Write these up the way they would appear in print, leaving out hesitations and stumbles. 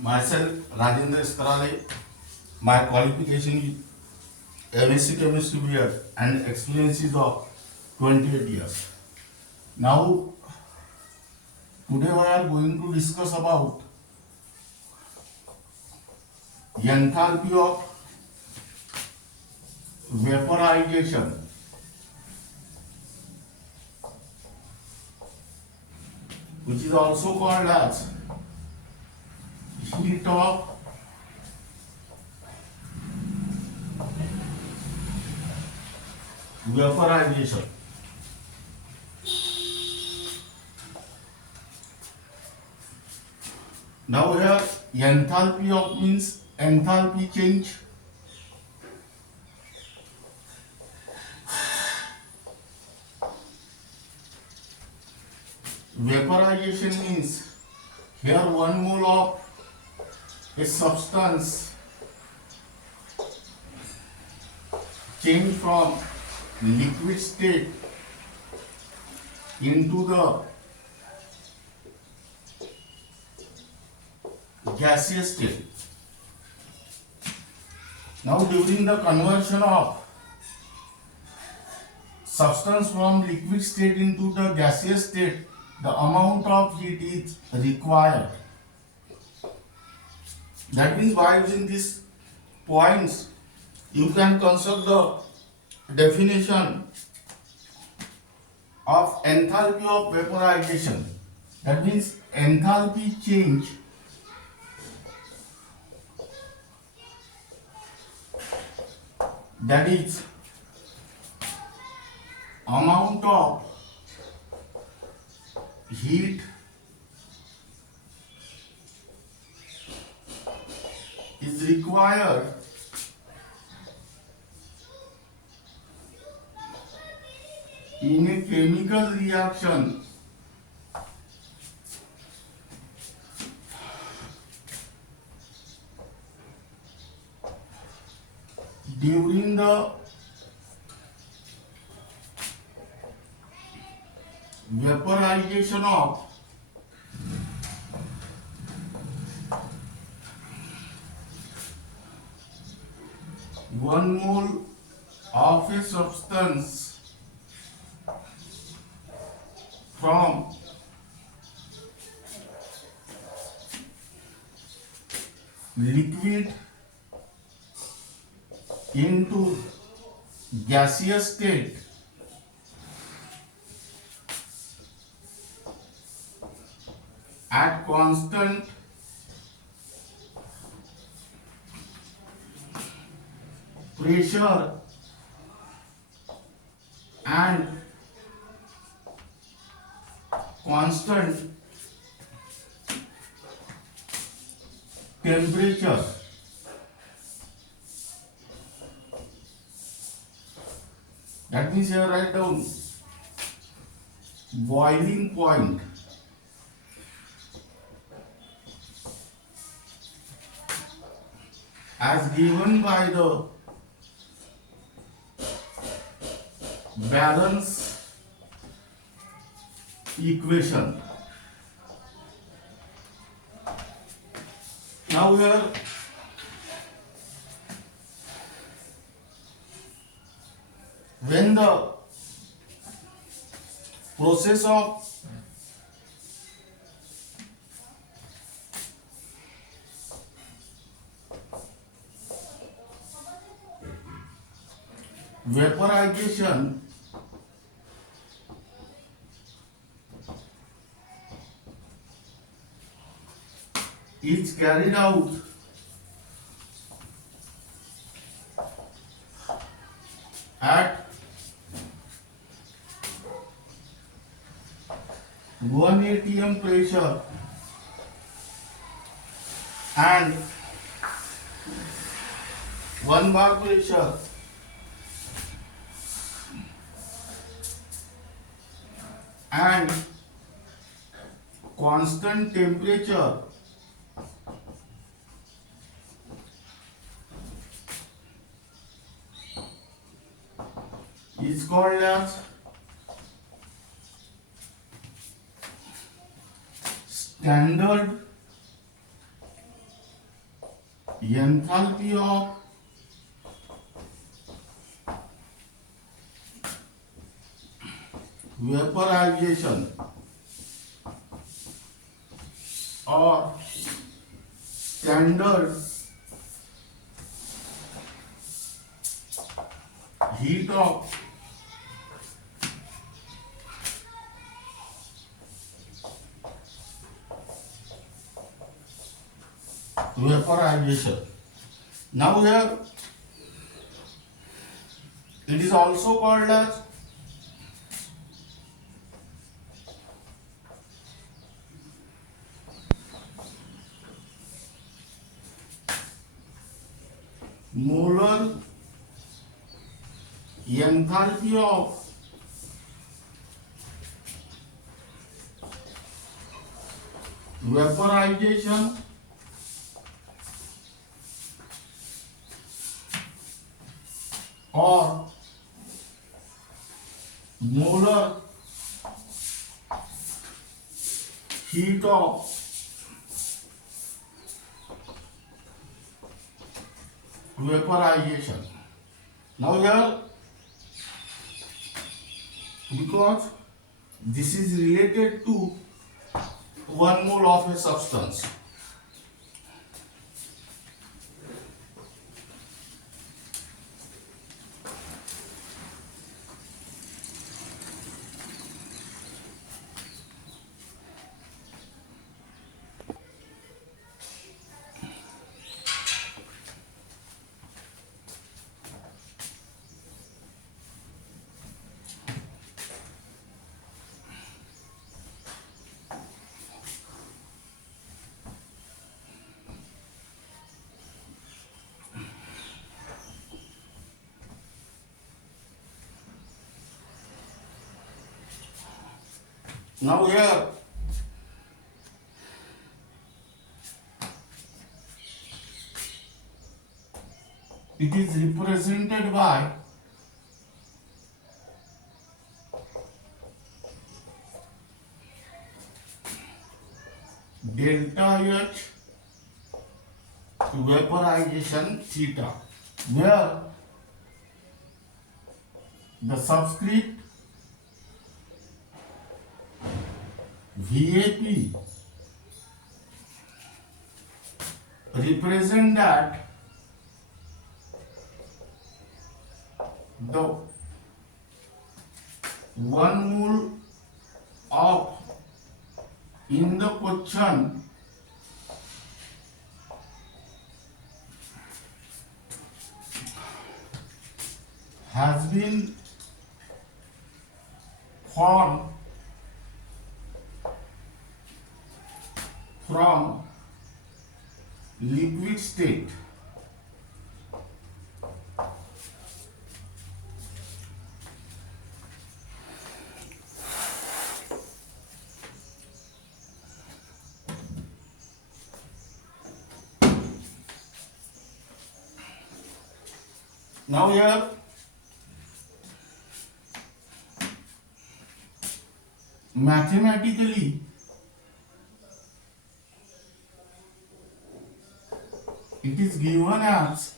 Myself, Rajendra Iskarale. My qualification is MSc Chemistry BA and experience is of 28 years. Now, today we are going to discuss about enthalpy of vaporization, which is also called as heat of vaporization. Now here enthalpy of means enthalpy change. Vaporization means here 1 mole of a substance change from liquid state into the gaseous state. Now during the conversion of substance from liquid state into the gaseous state, the amount of heat is required. That means by using these points, you can construct the definition of enthalpy of vaporization. That means enthalpy change that is amount of heat is required in a chemical reaction during the vaporization of one mole of a substance from liquid into gaseous state at constant pressure and constant temperature. That means here write down boiling point as given by the balance equation. Now here when the process of vaporization is carried out at 1 atm pressure and 1 bar pressure and constant temperature is called as standard enthalpy of vaporization or standard heat of vaporization. Now here it is also called as molar enthalpy of vaporization or molar heat of vaporization. Now here, because this is related to 1 mole of a substance, now here it is represented by delta H vaporization theta, where the subscript VAP represent that the 1 mole of in the question has been formed from liquid state. Now here mathematically it is given as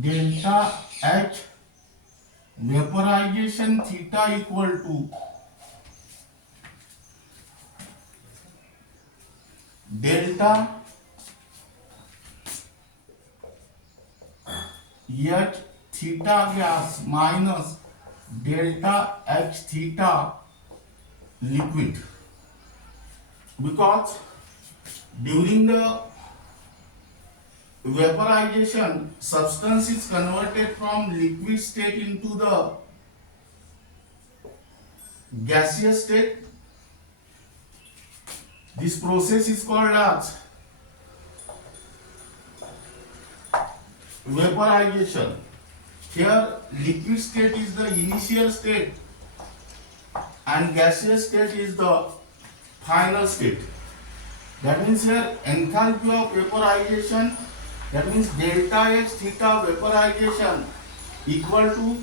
delta H vaporization theta equal to delta H theta gas minus delta H theta liquid, because during the vaporization substance is converted from liquid state into the gaseous state. This process is called as vaporization. Here liquid state is the initial state and gaseous state is the final state. That means here enthalpy of vaporization, that means delta H theta vaporization equal to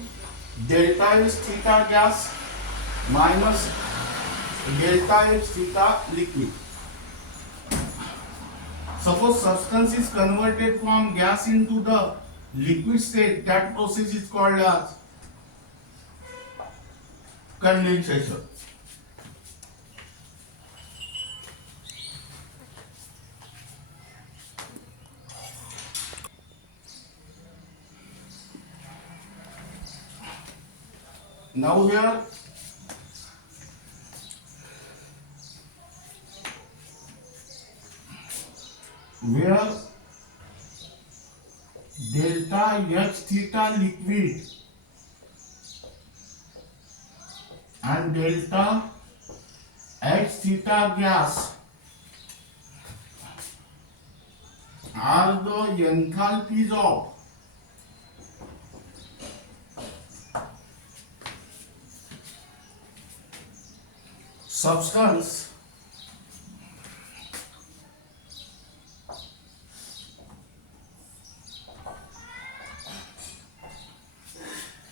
delta H theta gas minus delta H theta liquid. Suppose substance is converted from gas into the liquid state, that process is called as condensation. Now here where delta H theta liquid and delta H theta gas are the enthalpies of substance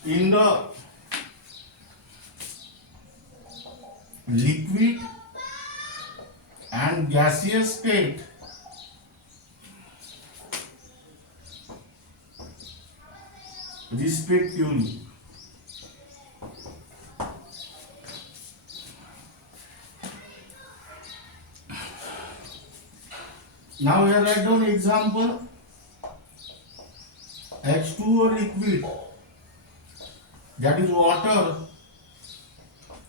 in the liquid and gaseous state respectively. Now here write down example. H2O liquid, that is water,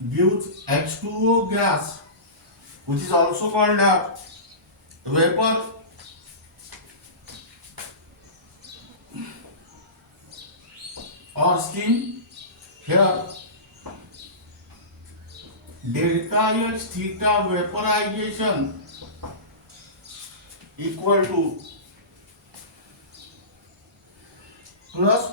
gives H2O gas, which is also called a vapor, or steam. Here delta H theta vaporization equal to plus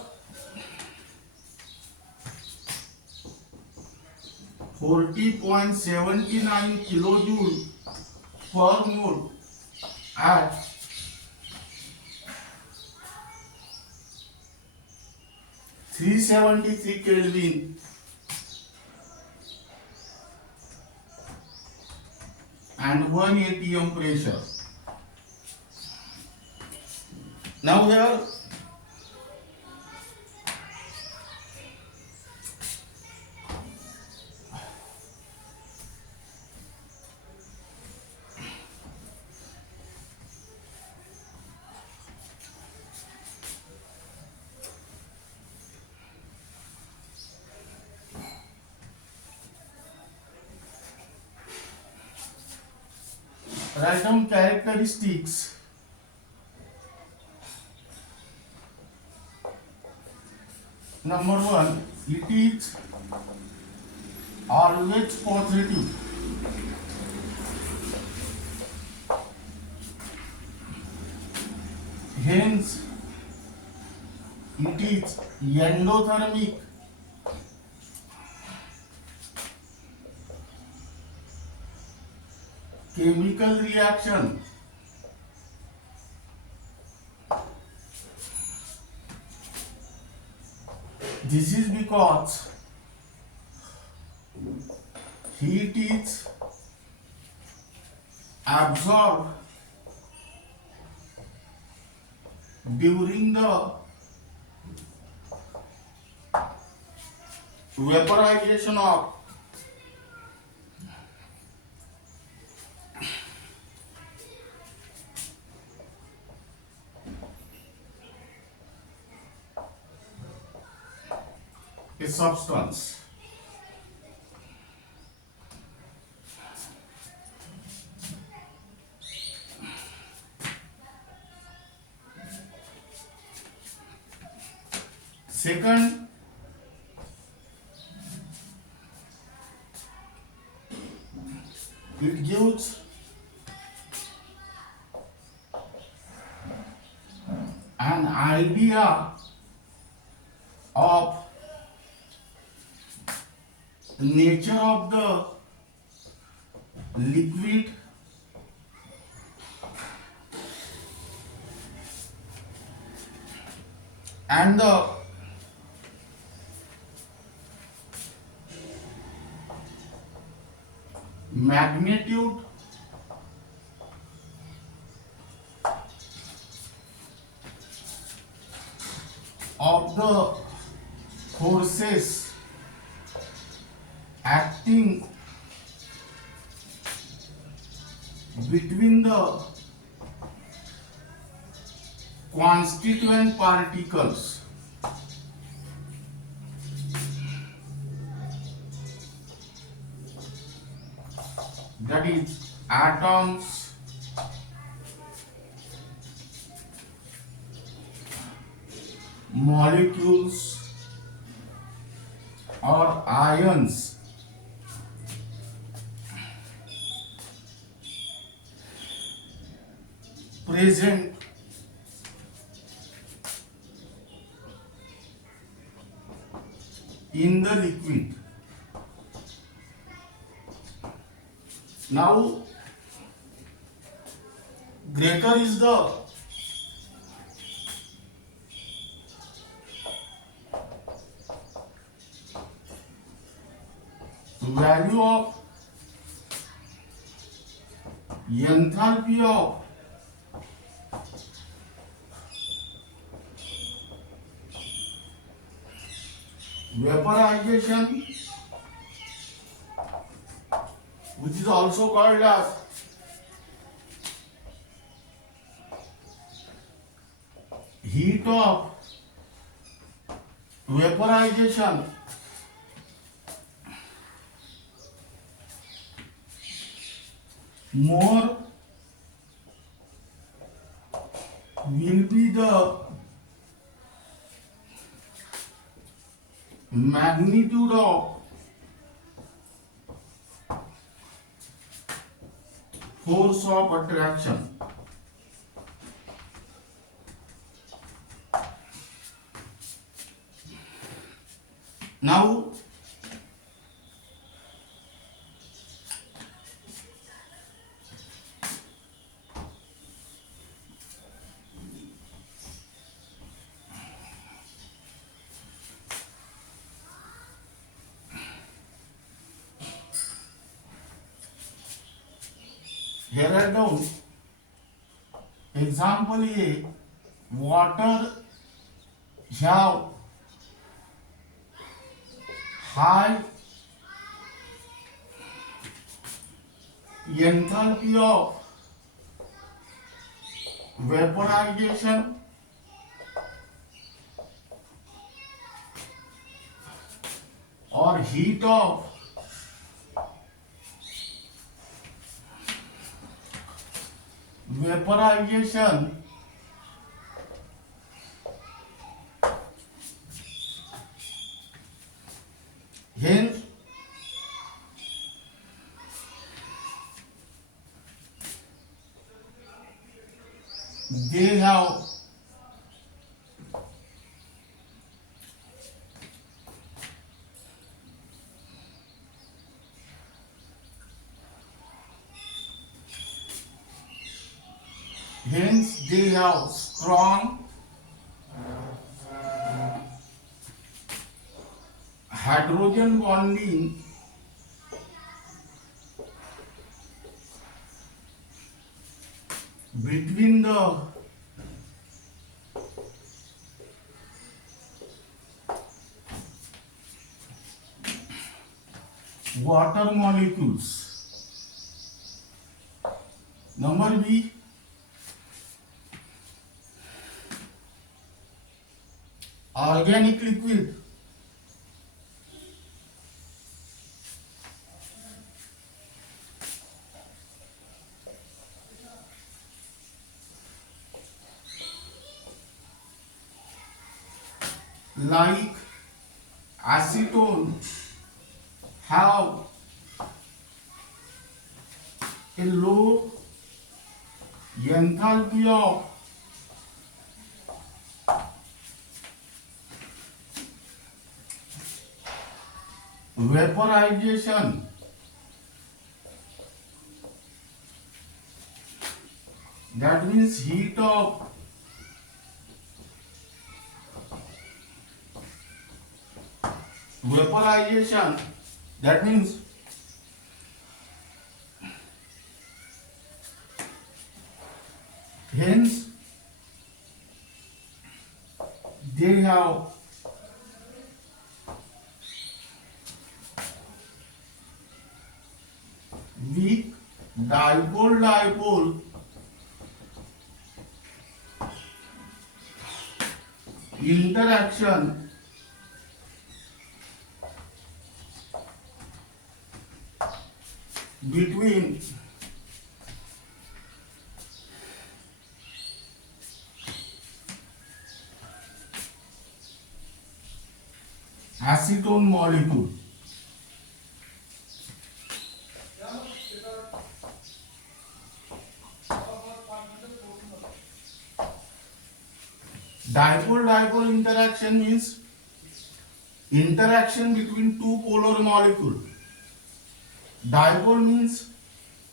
40.79 kilojoule per mole at 373 Kelvin and 1 atm pressure. Now here write down characteristics. Number one, it is always positive. Hence, it is endothermic. Chemical reaction. This is because heat is absorbed during the vaporization of a substance. Second, it gives an idea of nature of the liquid and the magnitude existing between the constituent particles, that is atoms, molecules or ions present in the liquid. Now, greater is the value of enthalpy of vaporization, which is also called as heat of vaporization, more will be the magnitude of force of attraction. Now, here are down example A, water have high enthalpy of vaporization or heat of vaporization hence they have strong hydrogen bonding between the water molecules. Number B, organic liquid like acetone have a low enthalpy of vaporization that means heat of vaporization, that means hence they have weak dipole-dipole interaction between acetone molecule dipole-dipole interaction means interaction between two polar molecules. Dipole means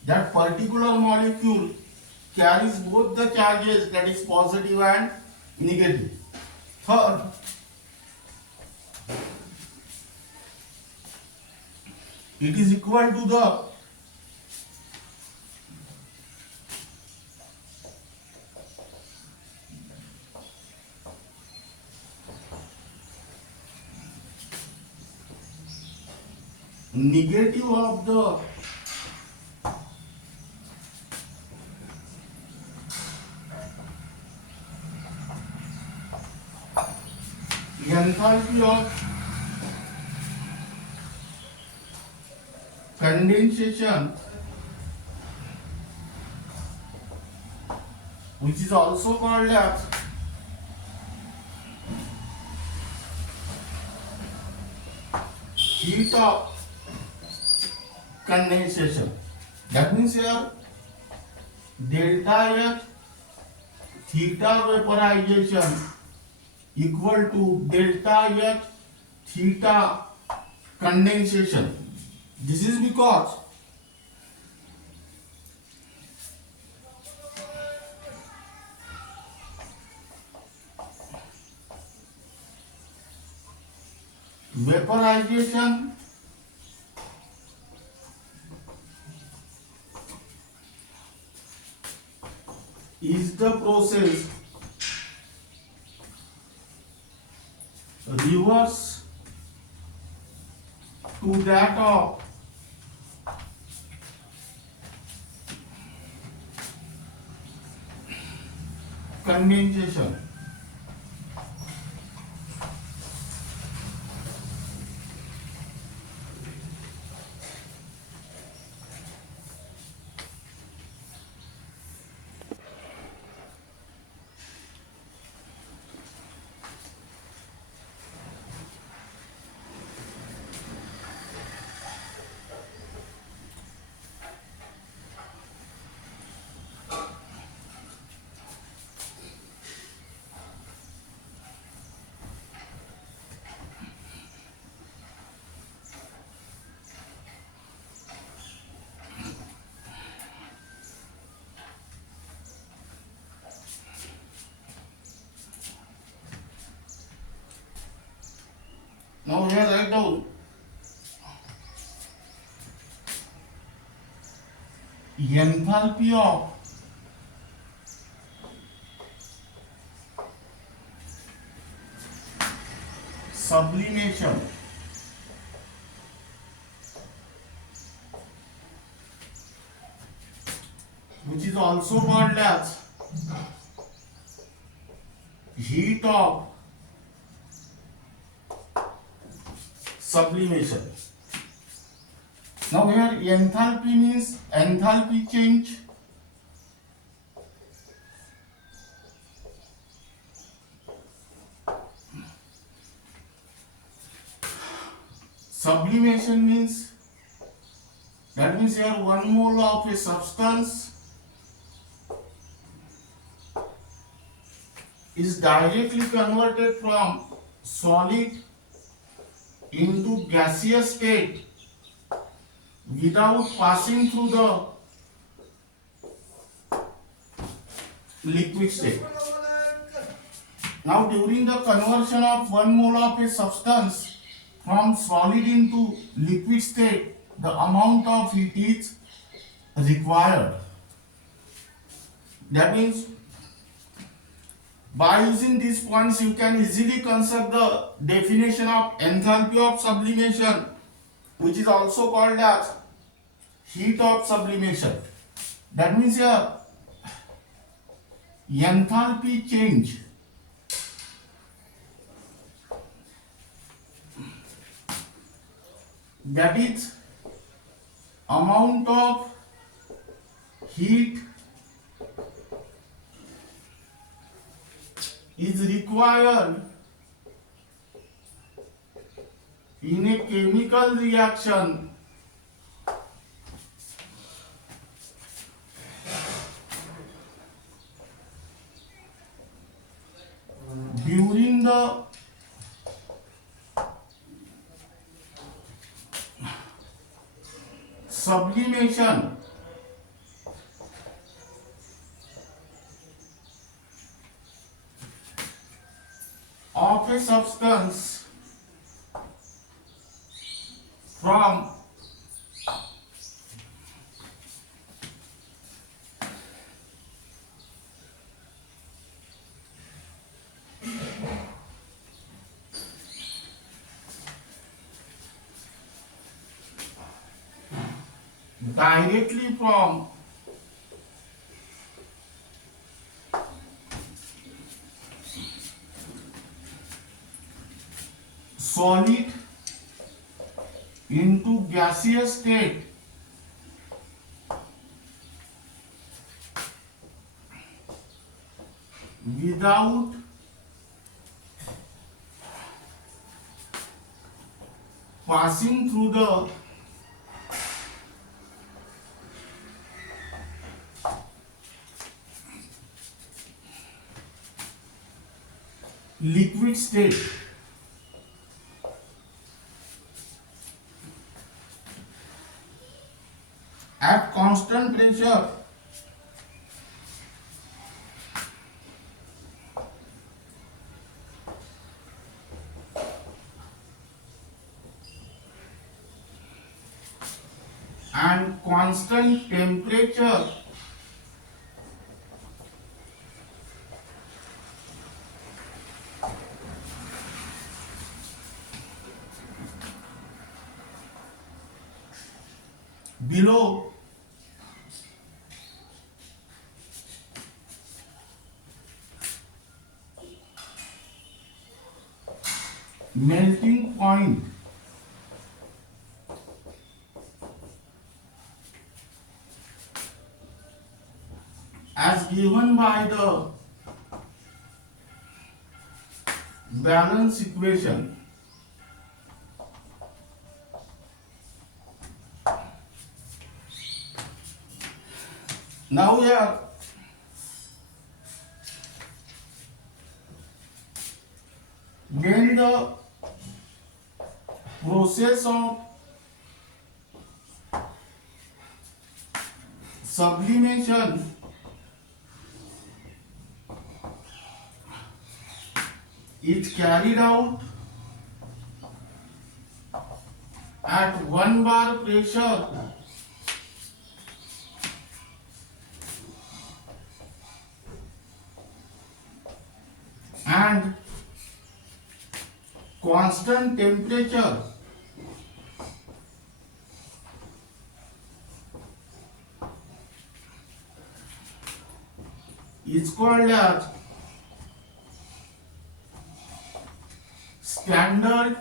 that particular molecule carries both the charges, that is positive and negative. Third, it is equal to the negative of the enthalpy of condensation, which is also called as heat of condensation. That means here delta H theta vaporization equal to delta H theta condensation. This is because vaporization is the process reverse to that of condensation. Now here write down enthalpy of sublimation which is also called as heat of sublimation. Now here enthalpy means enthalpy change. Sublimation means, that means here 1 mole of a substance is directly converted from solid into gaseous state without passing through the liquid state. Now during the conversion of 1 mole of a substance from solid into liquid state, the amount of heat is required. That means by using these points you can easily construct the definition of enthalpy of sublimation, which is also called as heat of sublimation. That means enthalpy change that is amount of heat is required in a chemical reaction during the sublimation of a substance from directly from solid into gaseous state without passing through the liquid state. At constant pressure, and constant temperature, below melting point as given by the balance equation. Now here when the process of sublimation is carried out at 1 bar pressure, and constant temperature, is called as standard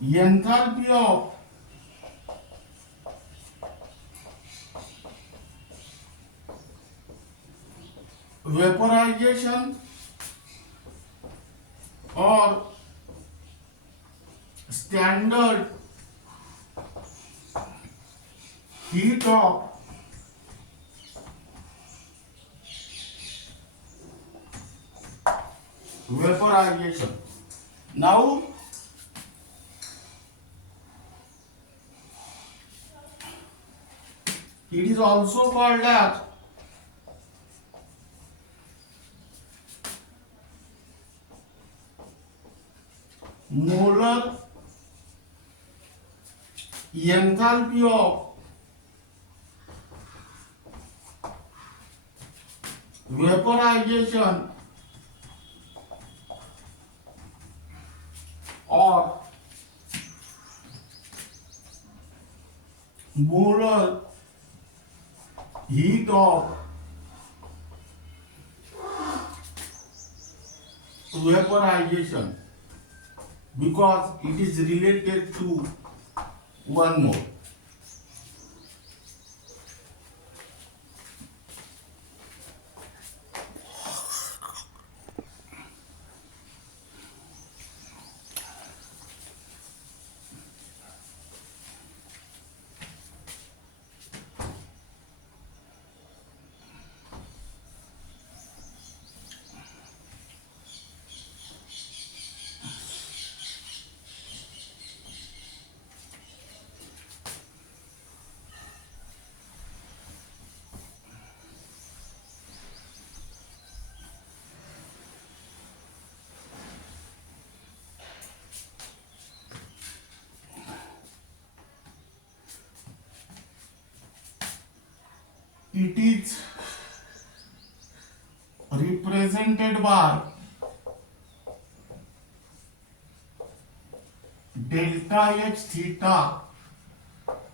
enthalpy of vaporization or standard heat of vaporization. Now it is also called as molar enthalpy of vaporization or molar heat of vaporization because it is related to 1 mole. It is represented by delta H theta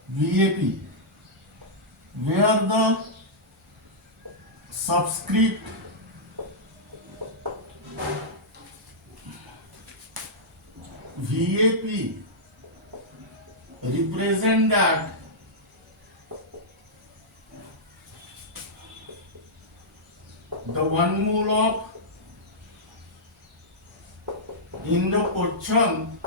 VAP, where the subscript VAP represent that the 1 mole of in the portion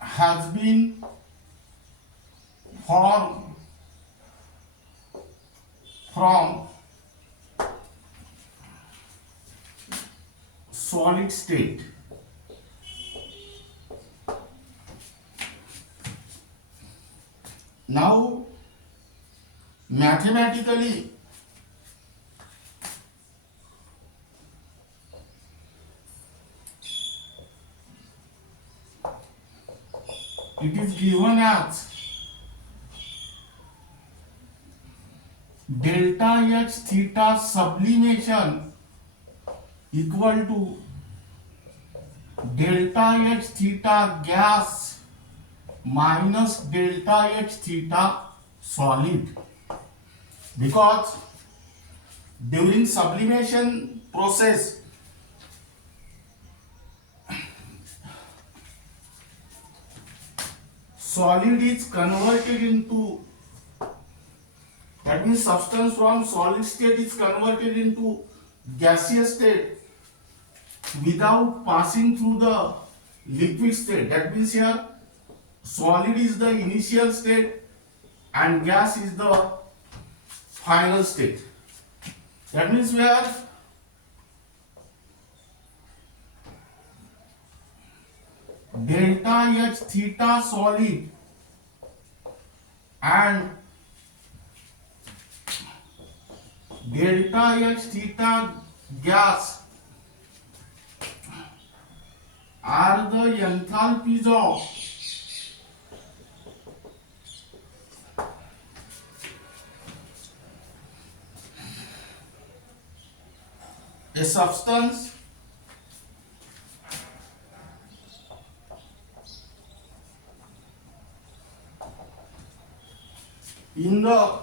has been formed from solid state. Now, mathematically, it is given as delta H theta sublimation equal to delta H theta gas minus delta H theta solid, because during sublimation process solid is converted into, that means substance from solid state is converted into gaseous state without passing through the liquid state. That means here solid is the initial state and gas is the final state. That means where delta H theta solid and delta H theta gas are the enthalpies of a substance in the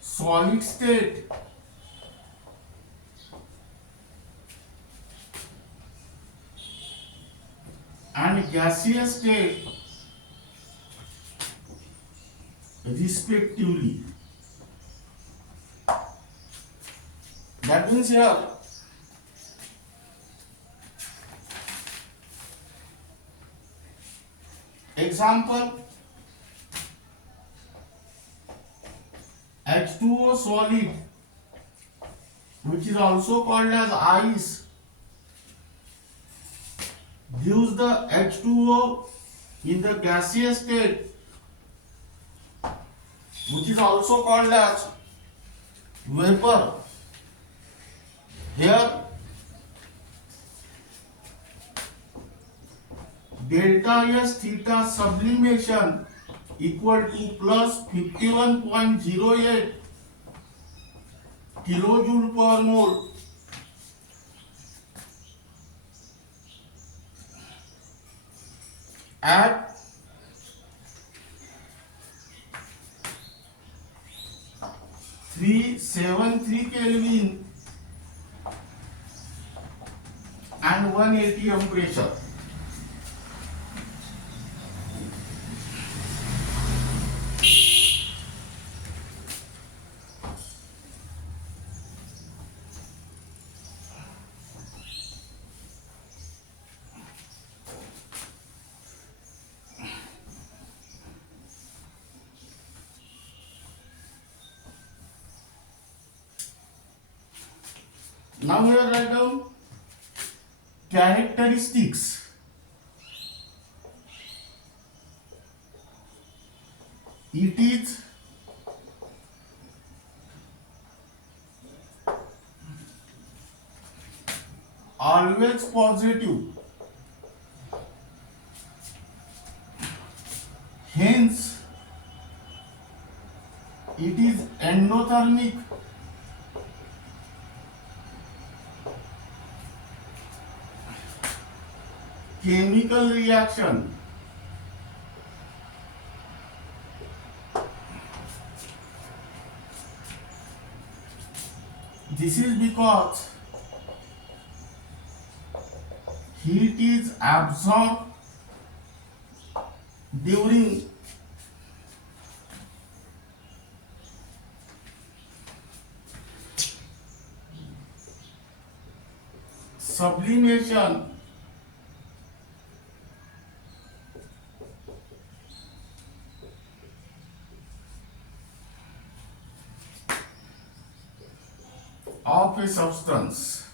solid state and gaseous state respectively. That means here example, H2O solid, which is also called as ice, gives the H2O in the gaseous state, which is also called as vapor. Here delta S theta sublimation equal to plus 51.08 kilojoule per mole at 373 Kelvin and 1 atm pressure. Now here write down characteristics. It is always positive, hence it is endothermic. Chemical reaction. This is because heat is absorbed during sublimation of a substance.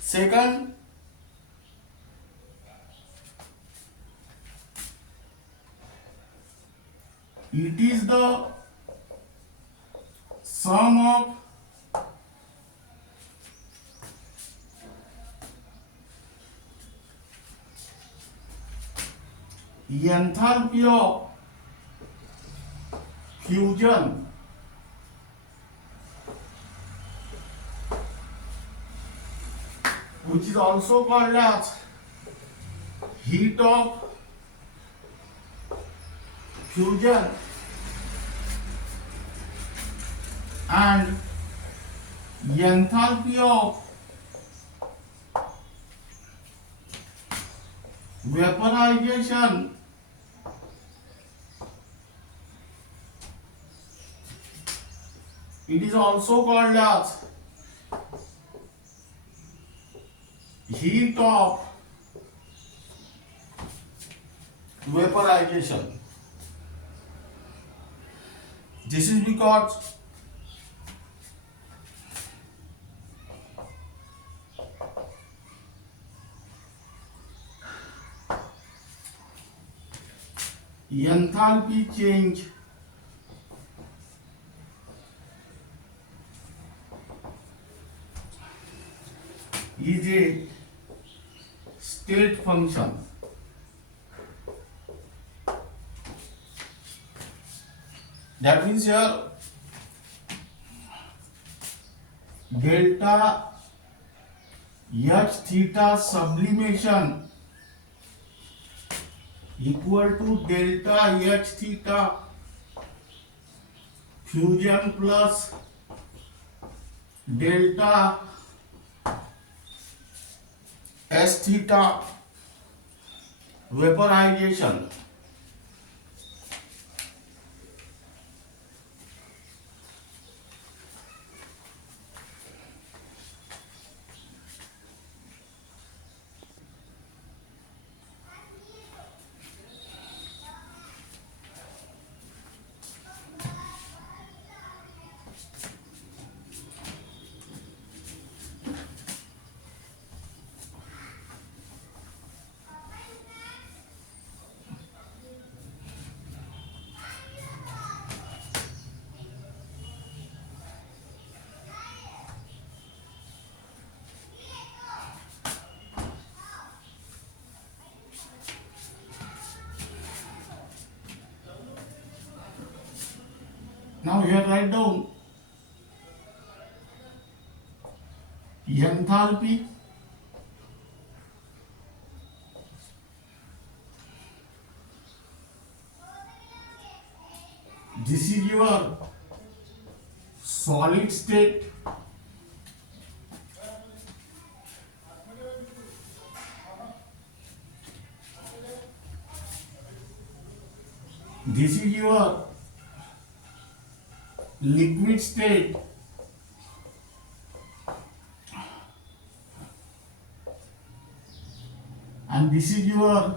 Second, it is the sum of enthalpy of fusion which is also called as heat of fusion and enthalpy of vaporization it is also called as heat of vaporization. This is because enthalpy change is a state function. That means here delta H theta sublimation equal to delta H theta fusion plus delta S theta vaporization. Now here write down enthalpy this is your solid state this is your liquid state and this is your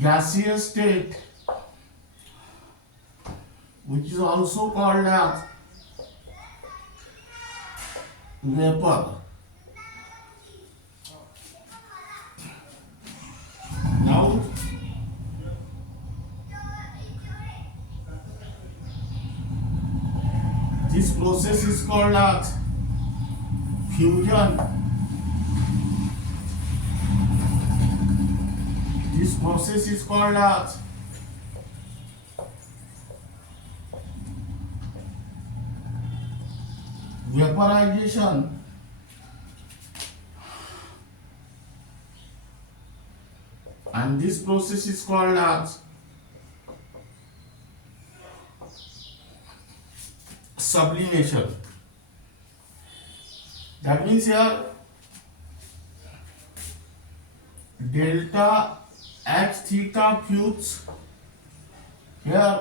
gaseous state, which is also called as vapor. Now this process is called as fusion. This process is called as vaporization. And this process is called as sublimation. That means here delta H theta fuse, here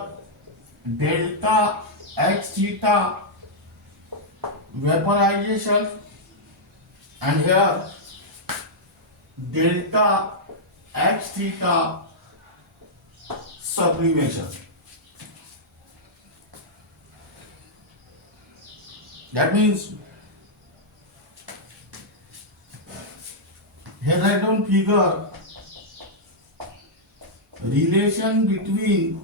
delta H theta vaporization, and here delta H theta sublimation. That means here write down figure relation between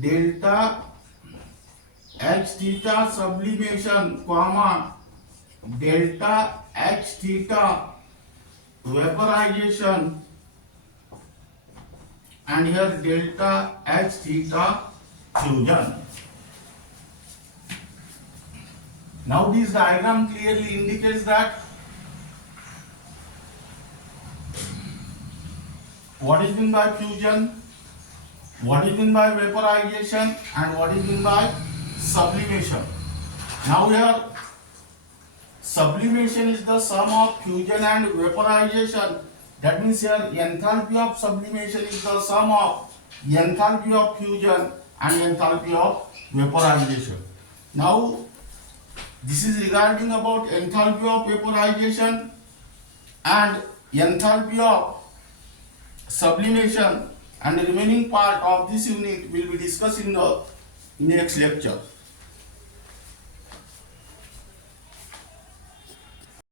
delta H theta sublimation comma delta H theta vaporization, and here delta H theta fusion. Now this diagram clearly indicates that what is meant by fusion, what is meant by vaporization, and what is meant by sublimation. Now here sublimation is the sum of fusion and vaporization. That means here enthalpy of sublimation is the sum of enthalpy of fusion and enthalpy of vaporization. Now this is regarding about enthalpy of vaporization and enthalpy of sublimation, and the remaining part of this unit will be discussed in the next lecture.